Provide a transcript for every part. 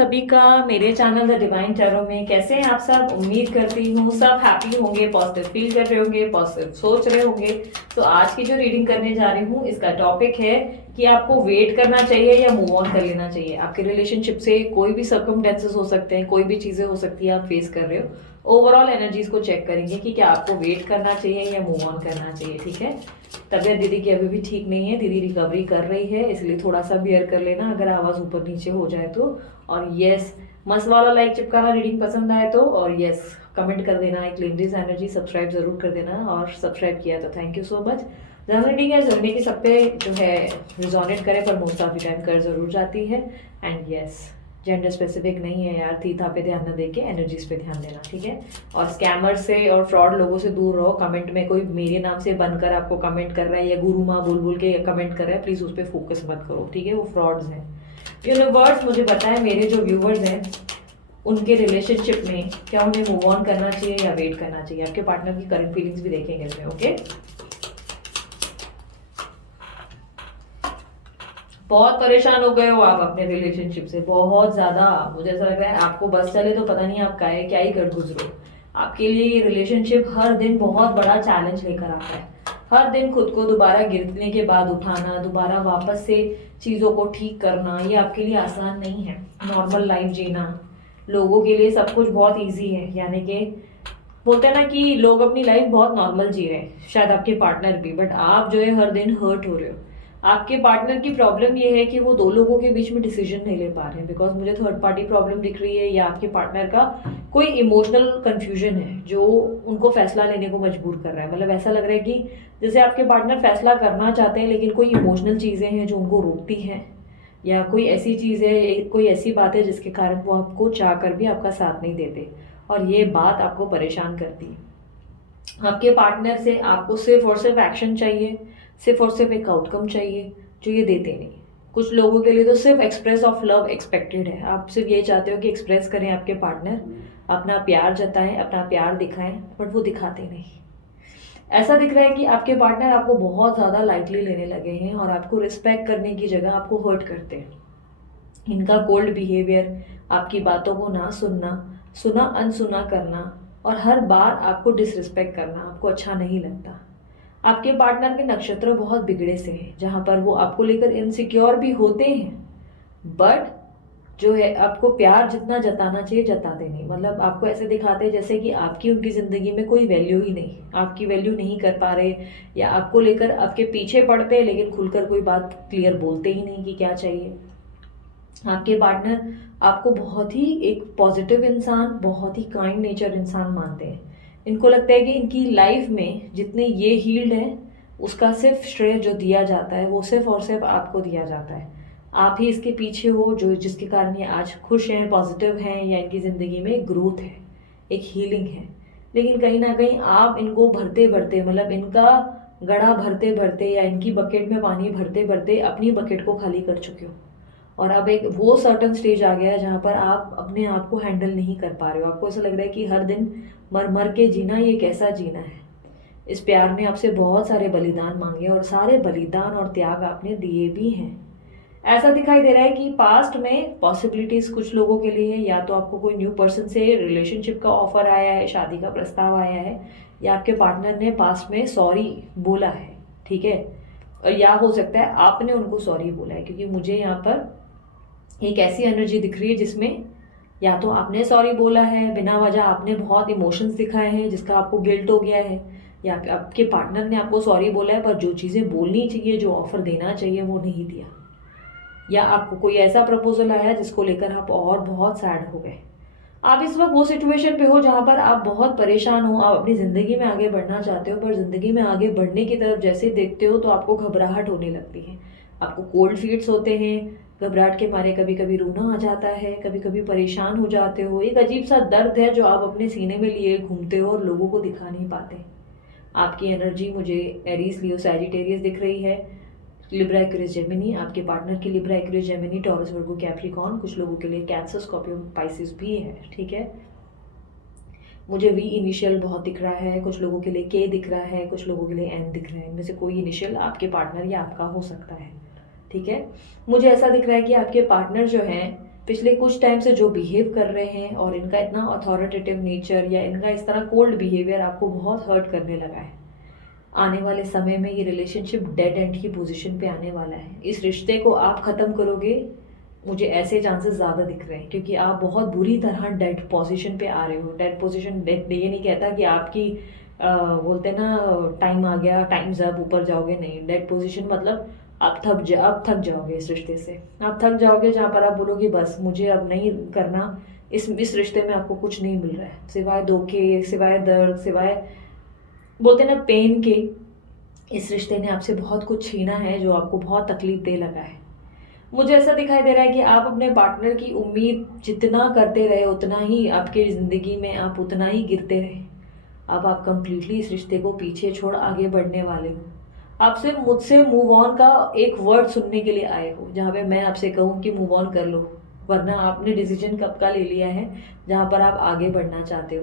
सभी का मेरे चैनल द डिवाइन टैरो में। कैसे हैं आप सब? उम्मीद करती हूँ सब हैप्पी होंगे, पॉजिटिव फील कर रहे होंगे, पॉजिटिव सोच रहे होंगे। तो आज की जो रीडिंग करने जा रही हूँ इसका टॉपिक है कि आपको वेट करना चाहिए या मूव ऑन कर लेना चाहिए। आपके रिलेशनशिप से कोई भी सर्कमस्टेंसेस हो सकते हैं, कोई भी चीजें हो सकती है आप फेस कर रहे हो। ओवरऑल एनर्जीज को चेक करेंगे कि क्या आपको वेट करना चाहिए या मूव ऑन करना चाहिए। ठीक है, तबीयत दीदी की अभी भी ठीक नहीं है, दीदी रिकवरी कर रही है, इसलिए थोड़ा सा बियर कर लेना अगर आवाज़ ऊपर नीचे हो जाए तो। और यस, मस्त वाला लाइक चिपकाना रीडिंग पसंद आए तो, और यस कमेंट कर देना एक लेडीज एनर्जी, सब्सक्राइब जरूर कर देना, और सब्सक्राइब किया तो thank you so much. General reading है, जनरली की सब पे जो है रिजोनेट करे, पर मोस्ट ऑफ द टाइम कर जरूर जाती है। एंड यस, जेंडर स्पेसिफिक नहीं है यार, थीथा पे ध्यान न देके एनर्जीज पे ध्यान देना, ठीक है। और स्कैमर से और फ्रॉड लोगों से दूर रहो। कमेंट में कोई मेरे नाम से बनकर आपको कमेंट कर रहा है या गुरु माँ बोल बोल के कमेंट कर रहा है, प्लीज उस पर फोकस मत करो, ठीक है, वो फ्रॉड्स हैं। यूनिवर्स मुझे बताए मेरे जो व्यूवर्स हैं उनके रिलेशनशिप में क्या उन्हें मूव ऑन करना चाहिए या वेट करना चाहिए। आपके पार्टनर की करंट फीलिंग्स भी देखेंगे इसमें, ओके। बहुत परेशान हो गए हो आप अपने रिलेशनशिप से, बहुत ज्यादा। मुझे ऐसा लग रहा है आपको बस चले तो पता नहीं आप क्या ही कर गुजरो। आपके लिए ये रिलेशनशिप हर दिन बहुत बड़ा चैलेंज लेकर आता है। हर दिन खुद को दोबारा गिरने के बाद उठाना, दोबारा वापस से चीजों को ठीक करना, ये आपके लिए आसान नहीं है। नॉर्मल लाइफ जीना लोगों के लिए सब कुछ बहुत ईजी है, यानी कि बोलते हैं ना कि लोग अपनी लाइफ बहुत नॉर्मल जी रहे हैं, शायद आपके पार्टनर भी, बट आप जो है हर दिन हर्ट हो रहे हो। आपके पार्टनर की प्रॉब्लम ये है कि वो दो लोगों के बीच में डिसीजन नहीं ले पा रहे हैं, बिकॉज मुझे थर्ड पार्टी प्रॉब्लम दिख रही है, या आपके पार्टनर का कोई इमोशनल कंफ्यूजन है जो उनको फैसला लेने को मजबूर कर रहा है। मतलब ऐसा लग रहा है कि जैसे आपके पार्टनर फैसला करना चाहते हैं लेकिन कोई इमोशनल चीज़ें हैं जो उनको रोकती हैं, या कोई ऐसी चीज़ है, कोई ऐसी बात है जिसके कारण वो आपको चाह कर भी आपका साथ नहीं देते, और ये बात आपको परेशान करती है। आपके पार्टनर से आपको सिर्फ और सिर्फ एक्शन चाहिए, सिर्फ और सिर्फ एक आउटकम चाहिए, जो ये देते नहीं। कुछ लोगों के लिए तो सिर्फ एक्सप्रेस ऑफ लव एक्सपेक्टेड है। आप सिर्फ ये चाहते हो कि एक्सप्रेस करें आपके पार्टनर, अपना प्यार जताएं, अपना प्यार दिखाएं, बट वो दिखाते नहीं। ऐसा दिख रहा है कि आपके पार्टनर आपको बहुत ज़्यादा लाइटली लेने लगे हैं और आपको रिस्पेक्ट करने की जगह आपको हर्ट करते हैं। इनका कोल्ड बिहेवियर, आपकी बातों को ना सुनना, सुना अनसुना करना, और हर बार आपको डिसरिस्पेक्ट करना आपको अच्छा नहीं लगता। आपके पार्टनर के नक्षत्र बहुत बिगड़े से हैं, जहां पर वो आपको लेकर इनसिक्योर भी होते हैं, बट जो है आपको प्यार जितना जताना चाहिए जताते नहीं। मतलब आपको ऐसे दिखाते हैं जैसे कि आपकी उनकी ज़िंदगी में कोई वैल्यू ही नहीं, आपकी वैल्यू नहीं कर पा रहे, या आपको लेकर आपके पीछे पड़ते हैं लेकिन खुलकर कोई बात क्लियर बोलते ही नहीं कि क्या चाहिए। आपके पार्टनर आपको बहुत ही एक पॉजिटिव इंसान, बहुत ही काइंड नेचर इंसान मानते हैं। इनको लगता है कि इनकी लाइफ में जितने ये हील्ड हैं उसका सिर्फ श्रेय जो दिया जाता है वो सिर्फ और सिर्फ आपको दिया जाता है। आप ही इसके पीछे हो जो जिसके कारण ये आज खुश हैं, पॉजिटिव हैं, या इनकी ज़िंदगी में ग्रोथ है, एक हीलिंग है। लेकिन कहीं ना कहीं आप इनको भरते भरते, मतलब इनका गड़ा भरते भरते या इनकी बकेट में पानी भरते भरते अपनी बकेट को खाली कर चुके हो। और अब एक वो सर्टन स्टेज आ गया है जहाँ पर आप अपने आप को हैंडल नहीं कर पा रहे हो। आपको ऐसा लग रहा है कि हर दिन मर मर के जीना ये कैसा जीना है। इस प्यार ने आपसे बहुत सारे बलिदान मांगे, और सारे बलिदान और त्याग आपने दिए भी हैं। ऐसा दिखाई दे रहा है कि पास्ट में पॉसिबिलिटीज कुछ लोगों के लिए है, या तो आपको कोई न्यू पर्सन से रिलेशनशिप का ऑफर आया है, शादी का प्रस्ताव आया है, या आपके पार्टनर ने पास्ट में सॉरी बोला है, ठीक है। और या हो सकता है आपने उनको सॉरी बोला है, क्योंकि मुझे यहाँ पर एक ऐसी एनर्जी दिख रही है जिसमें या तो आपने सॉरी बोला है, बिना वजह आपने बहुत इमोशंस दिखाए हैं जिसका आपको गिल्ट हो गया है, या आपके पार्टनर ने आपको सॉरी बोला है पर जो चीज़ें बोलनी चाहिए, जो ऑफर देना चाहिए वो नहीं दिया, या आपको कोई ऐसा प्रपोजल आया जिसको लेकर आप और बहुत सैड हो गए। आप इस वक्त वो सिचुएशन पे हो जहाँ पर आप बहुत परेशान हो, आप अपनी ज़िंदगी में आगे बढ़ना चाहते हो, पर ज़िंदगी में आगे बढ़ने की तरफ जैसे देखते हो तो आपको घबराहट होने लगती है, आपको कोल्ड फीट्स होते हैं, घबराहट के मारे कभी कभी रोना आ जाता है, कभी कभी परेशान हो जाते हो। एक अजीब सा दर्द है जो आप अपने सीने में लिए घूमते हो और लोगों को दिखा नहीं पाते। आपकी एनर्जी मुझे एरीज, लियो, सैजिटेरियस दिख रही है, लिब्रा, एक्वेरियस, जेमिनी। आपके पार्टनर की लिब्रा, एक्वेरियस, जेमिनी, टॉरस, वर्गो, कैप्रिकॉर्न। कुछ लोगों के लिए कैंसर, स्कॉर्पियो, पाइसिस भी है, ठीक है। मुझे वी इनिशियल बहुत दिख रहा है, कुछ लोगों के लिए के दिख रहा है, कुछ लोगों के लिए एन दिख रहा है। इनमें से कोई इनिशियल आपके पार्टनर या आपका हो सकता है, ठीक है। मुझे ऐसा दिख रहा है कि आपके पार्टनर जो हैं पिछले कुछ टाइम से जो बिहेव कर रहे हैं और इनका इतना अथॉरिटेटिव नेचर या इनका इस तरह कोल्ड बिहेवियर आपको बहुत हर्ट करने लगा है। आने वाले समय में ये रिलेशनशिप डेड एंड की पोजीशन पे आने वाला है। इस रिश्ते को आप ख़त्म करोगे, मुझे ऐसे चांसेस ज़्यादा दिख रहे हैं, क्योंकि आप बहुत बुरी तरह डेड पोजीशन पे आ रहे हो। डेड पोजीशन, डेड ये नहीं कहता कि आपकी बोलते हैं ना टाइम आ गया, टाइम्स अप, ऊपर जाओगे, नहीं। डेड पोजीशन मतलब आप थक जाओगे इस रिश्ते से। आप थक जाओगे जहाँ पर आप बोलोगे बस मुझे अब नहीं करना, इस रिश्ते में आपको कुछ नहीं मिल रहा है सिवाय धोखे, सिवाय दर्द, सिवाय बोलते हैं ना पेन के। इस रिश्ते ने आपसे बहुत कुछ छीना है जो आपको बहुत तकलीफ दे लगा है। मुझे ऐसा दिखाई दे रहा है कि आप अपने पार्टनर की उम्मीद जितना करते रहे उतना ही आपकी ज़िंदगी में आप उतना ही गिरते रहे। अब आप कंप्लीटली इस रिश्ते को पीछे छोड़ आगे बढ़ने वाले हो। आप सिर्फ मुझसे मूव ऑन का एक वर्ड सुनने के लिए आए हो, जहाँ पे मैं आपसे कहूँ कि मूव ऑन कर लो, वरना आपने डिसीजन कब का ले लिया है जहाँ पर आप आगे बढ़ना चाहते हो।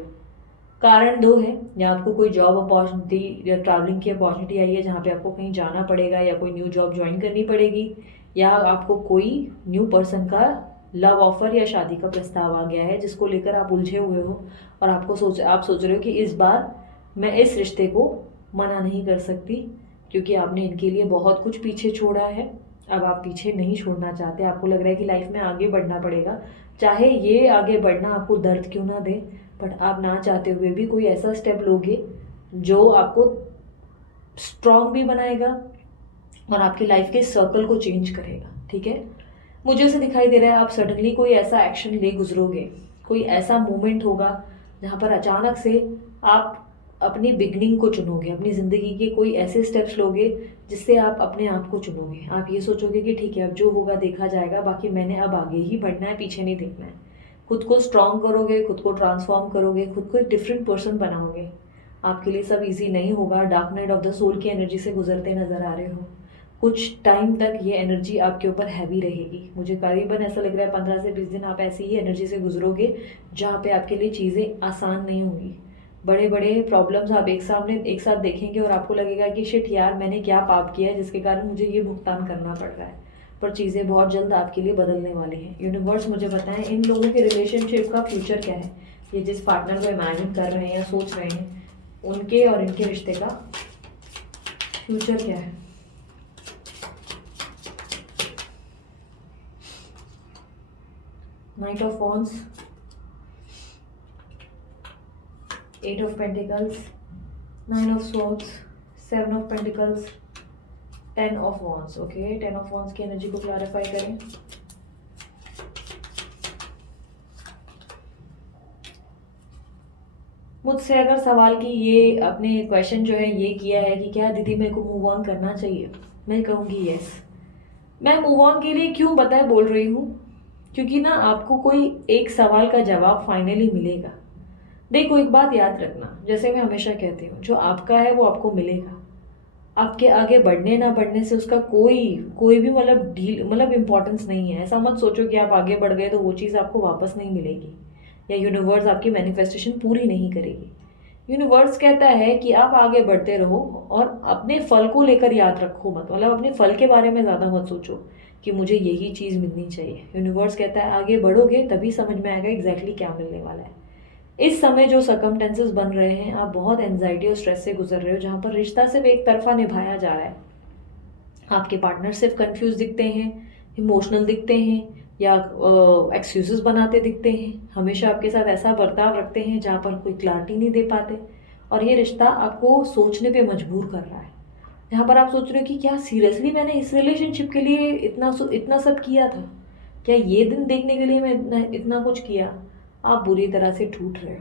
कारण दो है, या आपको कोई जॉब अपॉर्चुनिटी या ट्रैवलिंग की अपॉर्चुनिटी आई है जहाँ पे आपको कहीं जाना पड़ेगा या कोई न्यू जॉब ज्वाइन करनी पड़ेगी, या आपको कोई न्यू पर्सन का लव ऑफर या शादी का प्रस्ताव आ गया है जिसको लेकर आप उलझे हुए हो और आप सोच रहे हो कि इस बार मैं इस रिश्ते को मना नहीं कर सकती, क्योंकि आपने इनके लिए बहुत कुछ पीछे छोड़ा है। अब आप पीछे नहीं छोड़ना चाहते, आपको लग रहा है कि लाइफ में आगे बढ़ना पड़ेगा, चाहे ये आगे बढ़ना आपको दर्द क्यों ना दे, बट आप ना चाहते हुए भी कोई ऐसा स्टेप लोगे जो आपको स्ट्रॉन्ग भी बनाएगा और आपकी लाइफ के सर्कल को चेंज करेगा। ठीक है, मुझे ऐसे दिखाई दे रहा है आप सडनली कोई ऐसा एक्शन ले गुजरोगे, कोई ऐसा मोमेंट होगा जहाँ पर अचानक से आप अपनी बिगनिंग को चुनोगे, अपनी ज़िंदगी के कोई ऐसे स्टेप्स लोगे जिससे आप अपने आप को चुनोगे। आप ये सोचोगे कि ठीक है अब जो होगा देखा जाएगा, बाकी मैंने अब आगे ही बढ़ना है, पीछे नहीं देखना है। खुद को स्ट्रॉन्ग करोगे, खुद को ट्रांसफॉर्म करोगे, खुद को एक डिफरेंट पर्सन बनाओगे। आपके लिए सब इजी नहीं होगा। Dark night of the soul की एनर्जी से गुजरते नजर आ रहे हो। कुछ टाइम तक ये एनर्जी आपके ऊपर हैवी रहेगी। मुझे करीबन ऐसा लग रहा है 15 से 20 दिन आप ऐसी ही एनर्जी से गुजरोगे जहाँ पे आपके लिए चीज़ें आसान नहीं होंगी। बड़े बड़े प्रॉब्लम्स आप एक साथ देखेंगे और आपको लगेगा कि शिट यार मैंने क्या पाप किया है जिसके कारण मुझे ये भुगतान करना पड़ रहा है। पर चीज़ें बहुत जल्द आपके लिए बदलने वाली हैं। यूनिवर्स मुझे बताएं इन लोगों के रिलेशनशिप का फ्यूचर क्या है। ये जिस पार्टनर को इमेजिन कर रहे हैं या सोच रहे हैं, उनके और इनके रिश्ते का फ्यूचर क्या है। Night of wands, 8 of pentacles, 9 of swords, 7 of pentacles, 10 of wands. Okay, 10 of wands की एनर्जी को क्लैरिफाई करें। मुझसे अगर सवाल की ये अपने क्वेश्चन जो है ये किया है कि क्या दीदी मेरे को मूव ऑन करना चाहिए, मैं कहूँगी यस। मैं मूव ऑन के लिए क्यों बताए बोल रही हूँ, क्योंकि ना आपको कोई एक सवाल का जवाब फाइनली मिलेगा। देखो एक बात याद रखना, जैसे मैं हमेशा कहती हूँ, जो आपका है वो आपको मिलेगा। आपके आगे बढ़ने ना बढ़ने से उसका कोई भी मतलब इम्पोर्टेंस नहीं है। ऐसा मत सोचो कि आप आगे बढ़ गए तो वो चीज़ आपको वापस नहीं मिलेगी या यूनिवर्स आपकी मैनिफेस्टेशन पूरी नहीं करेगी। यूनिवर्स कहता है कि आप आगे बढ़ते रहो और अपने फल को लेकर याद रखो मत, मतलब अपने फल के बारे में ज़्यादा मत सोचो कि मुझे यही चीज़ मिलनी चाहिए। यूनिवर्स कहता है आगे बढ़ोगे तभी समझ में आएगा एग्जैक्टली क्या मिलने वाला है। इस समय जो सर्कमटेंसेस बन रहे हैं, आप बहुत एंजाइटी और स्ट्रेस से गुजर रहे हो, जहाँ पर रिश्ता सिर्फ एक तरफा निभाया जा रहा है। आपके पार्टनर सिर्फ कंफ्यूज दिखते हैं, इमोशनल दिखते हैं या एक्सक्यूजेस बनाते दिखते हैं। हमेशा आपके साथ ऐसा बर्ताव रखते हैं जहाँ पर कोई क्लैरिटी नहीं दे पाते, और ये रिश्ता आपको सोचने पे मजबूर कर रहा है। जहाँ पर आप सोच रहे हो कि क्या सीरियसली मैंने इस रिलेशनशिप के लिए इतना सब किया था, क्या ये दिन देखने के लिए मैं इतना कुछ किया। आप बुरी तरह से टूट रहे हो,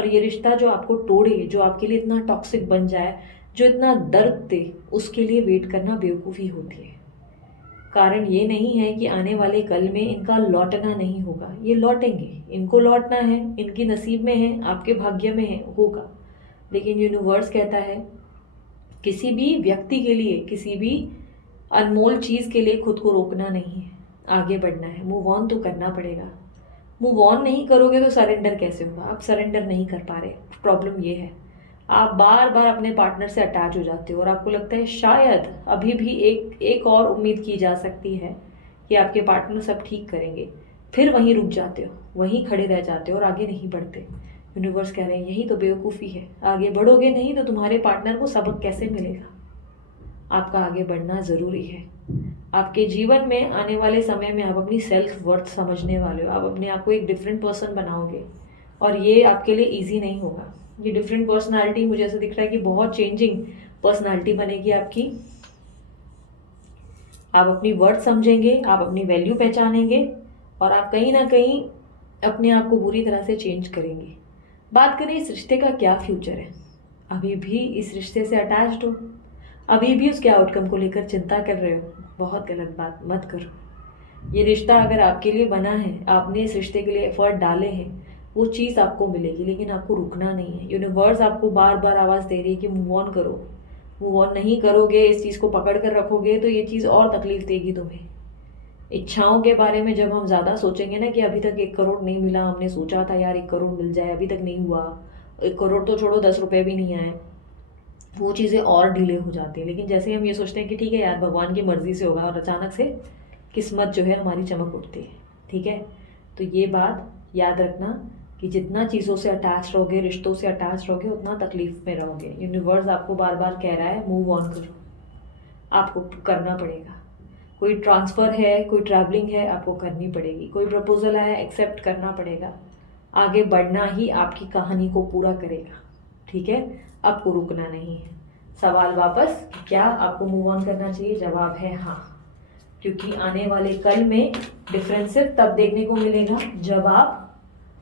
और ये रिश्ता जो आपको तोड़े, जो आपके लिए इतना टॉक्सिक बन जाए, जो इतना दर्द दे, उसके लिए वेट करना बेवकूफ़ी होती है। कारण ये नहीं है कि आने वाले कल में इनका लौटना नहीं होगा, ये लौटेंगे। इनको लौटना है, इनकी नसीब में है, आपके भाग्य में है, होगा। लेकिन यूनिवर्स कहता है किसी भी व्यक्ति के लिए, किसी भी अनमोल चीज़ के लिए खुद को रोकना नहीं है, आगे बढ़ना है। मूव ऑन तो करना पड़ेगा। मूव ऑन नहीं करोगे तो सरेंडर कैसे होगा। आप सरेंडर नहीं कर पा रहे। प्रॉब्लम ये है आप बार बार अपने पार्टनर से अटैच हो जाते हो और आपको लगता है शायद अभी भी एक और उम्मीद की जा सकती है कि आपके पार्टनर सब ठीक करेंगे। फिर वहीं रुक जाते हो, वहीं खड़े रह जाते हो और आगे नहीं बढ़ते। यूनिवर्स कह रहे हैं यही तो बेवकूफ़ी है, आगे बढ़ोगे नहीं तो तुम्हारे पार्टनर को सबक कैसे मिलेगा। आपका आगे बढ़ना ज़रूरी है। आपके जीवन में आने वाले समय में आप अपनी सेल्फ वर्थ समझने वाले हो, आप अपने आप को एक डिफरेंट पर्सन बनाओगे और ये आपके लिए ईजी नहीं होगा। ये डिफरेंट पर्सनालिटी मुझे ऐसा दिख रहा है कि बहुत चेंजिंग पर्सनालिटी बनेगी आपकी। आप अपनी वर्थ समझेंगे, आप अपनी वैल्यू पहचानेंगे और आप कहीं ना कहीं अपने आप को बुरी तरह से चेंज करेंगे। बात करें इस रिश्ते का क्या फ्यूचर है, अभी भी इस रिश्ते से अटैच्ड हो, अभी भी उसके आउटकम को लेकर चिंता कर रहे हो, बहुत गलत बात, मत करो। ये रिश्ता अगर आपके लिए बना है, आपने इस रिश्ते के लिए एफर्ट डाले हैं, वो चीज़ आपको मिलेगी, लेकिन आपको रुकना नहीं है। यूनिवर्स आपको बार बार आवाज़ दे रही है कि मूव ऑन करो। मूव ऑन नहीं करोगे, इस चीज़ को पकड़ कर रखोगे तो ये चीज़ और तकलीफ देगी तुम्हें। इच्छाओं के बारे में जब हम ज़्यादा सोचेंगे ना कि अभी तक 1 करोड़ नहीं मिला, हमने सोचा था यार 1 करोड़ मिल जाए, अभी तक नहीं हुआ, 1 करोड़ तो छोड़ो 10 रुपये भी नहीं आए, वो चीज़ें और डिले हो जाती हैं। लेकिन जैसे हम ये सोचते हैं कि ठीक है यार भगवान की मर्ज़ी से होगा, और अचानक से किस्मत जो है हमारी चमक उठती है। ठीक है, तो ये बात याद रखना कि जितना चीज़ों से अटैच रहोगे, रिश्तों से अटैच रहोगे, उतना तकलीफ में रहोगे। यूनिवर्स आपको बार बार कह रहा है मूव ऑन करो, आपको करना पड़ेगा। कोई ट्रांसफ़र है, कोई ट्रैवलिंग है, आपको करनी पड़ेगी। कोई प्रपोजल आया, एक्सेप्ट करना पड़ेगा। आगे बढ़ना ही आपकी कहानी को पूरा करेगा। ठीक है, आपको रुकना नहीं है। सवाल वापस, क्या आपको मूव ऑन करना चाहिए? जवाब है हाँ, क्योंकि आने वाले कल में डिफरेंसिव तब देखने को मिलेगा जब आप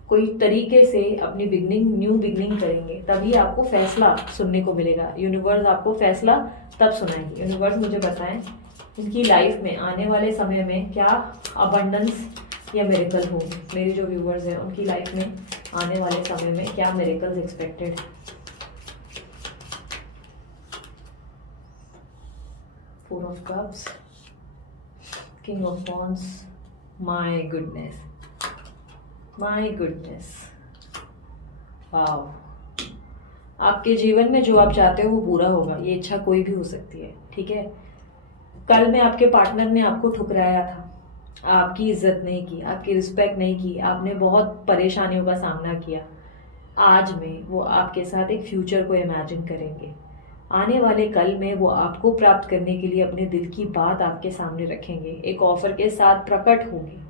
कोई तरीके से अपनी बिगनिंग, न्यू बिगनिंग करेंगे, तभी आपको फैसला सुनने को मिलेगा। यूनिवर्स आपको फैसला तब सुनाएंगे। यूनिवर्स मुझे बताएं उनकी लाइफ में आने वाले समय में क्या अबंडेंस या मिरेकल होंगे। मेरे जो व्यूवर्स हैं उनकी लाइफ में आने वाले समय में क्या मिरेकल्स एक्सपेक्टेड है। 4 of cups, king of wands, my goodness, my goodness, wow. आपके जीवन में जो आप चाहते हो वो पूरा होगा। ये इच्छा कोई भी हो सकती है। ठीक है, कल में आपके पार्टनर ने आपको ठुकराया था, आपकी इज्जत नहीं की, आपकी रिस्पेक्ट नहीं की, आपने बहुत परेशानियों का सामना किया। आज में वो आपके साथ एक फ्यूचर को इमेजिन करेंगे। आने वाले कल में वो आपको प्राप्त करने के लिए अपने दिल की बात आपके सामने रखेंगे, एक ऑफर के साथ प्रकट होंगे,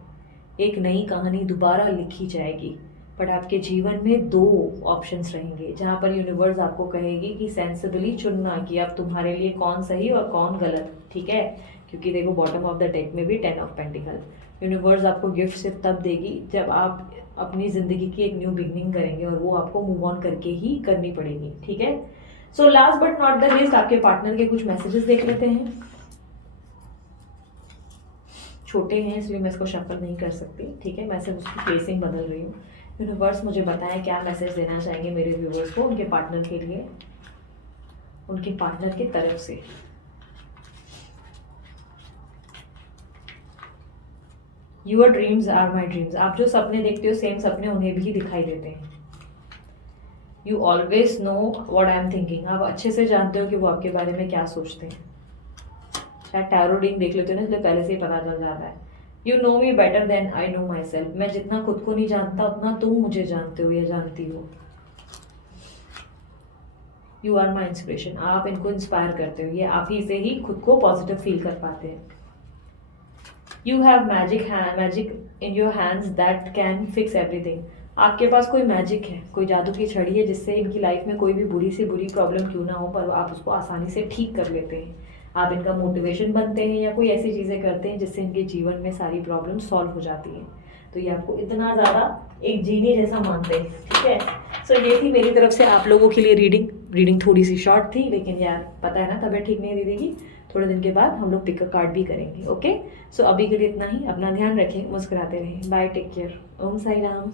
एक नई कहानी दोबारा लिखी जाएगी। बट आपके जीवन में 2 ऑप्शंस रहेंगे जहाँ पर यूनिवर्स आपको कहेगी कि सेंसिबली चुनना कि अब तुम्हारे लिए कौन सही और कौन गलत। ठीक है, क्योंकि देखो बॉटम ऑफ द डेक में भी 10 ऑफ पेंटिकल। यूनिवर्स आपको गिफ्ट सिर्फ तब देगी जब आप अपनी ज़िंदगी की एक न्यू बिगनिंग करेंगे, और वो आपको मूव ऑन करके ही करनी पड़ेगी। ठीक है, so last but not the least आपके पार्टनर के कुछ मैसेजेस देख लेते हैं। छोटे हैं इसलिए मैं इसको शफल नहीं कर सकती। ठीक है, मैं सिर्फ उसकी प्लेसिंग बदल रही हूँ। यूनिवर्स मुझे बताएं क्या मैसेज देना चाहेंगे मेरे व्यूवर्स को उनके पार्टनर के लिए, उनके पार्टनर की तरफ से। Your dreams are my dreams. आप जो सपने देखते हो सेम सपने उन्हें भी दिखाई देते हैं। You always know what I am thinking. आप अच्छे से जानते हो कि वो आपके बारे में क्या सोचते हैं। शायद टैरो रीडिंग देख लेते हो ना, इसलिए पहले से ही पता चल जाता है। You know me better than I know myself. मैं जितना खुद को नहीं जानता उतना तुम मुझे जानते हो या जानती हो। You are my inspiration. आप इनको इंस्पायर करते हो, ये आप ही से ही खुद को पॉजिटिव फील कर पाते हैं। You have magic in your hands that can fix everything. आपके पास कोई मैजिक है, कोई जादू की छड़ी है जिससे इनकी लाइफ में कोई भी बुरी से बुरी प्रॉब्लम क्यों ना हो, पर आप उसको आसानी से ठीक कर लेते हैं। आप इनका मोटिवेशन बनते हैं या कोई ऐसी चीज़ें करते हैं जिससे इनके जीवन में सारी प्रॉब्लम सॉल्व हो जाती हैं। तो ये आपको इतना ज़्यादा एक जीनी जैसा मानते हैं। ठीक है, सो ये थी मेरी तरफ से आप लोगों के लिए रीडिंग थोड़ी सी शॉर्ट थी, लेकिन यार पता है ना तबीयत ठीक नहीं दीदी की, थोड़े दिन के बाद हम लोग पिक कार्ड भी करेंगे। ओके, सो अभी के लिए इतना ही। अपना ध्यान रखें, मुस्कुराते रहें। Bye, take care. Om Sai Ram.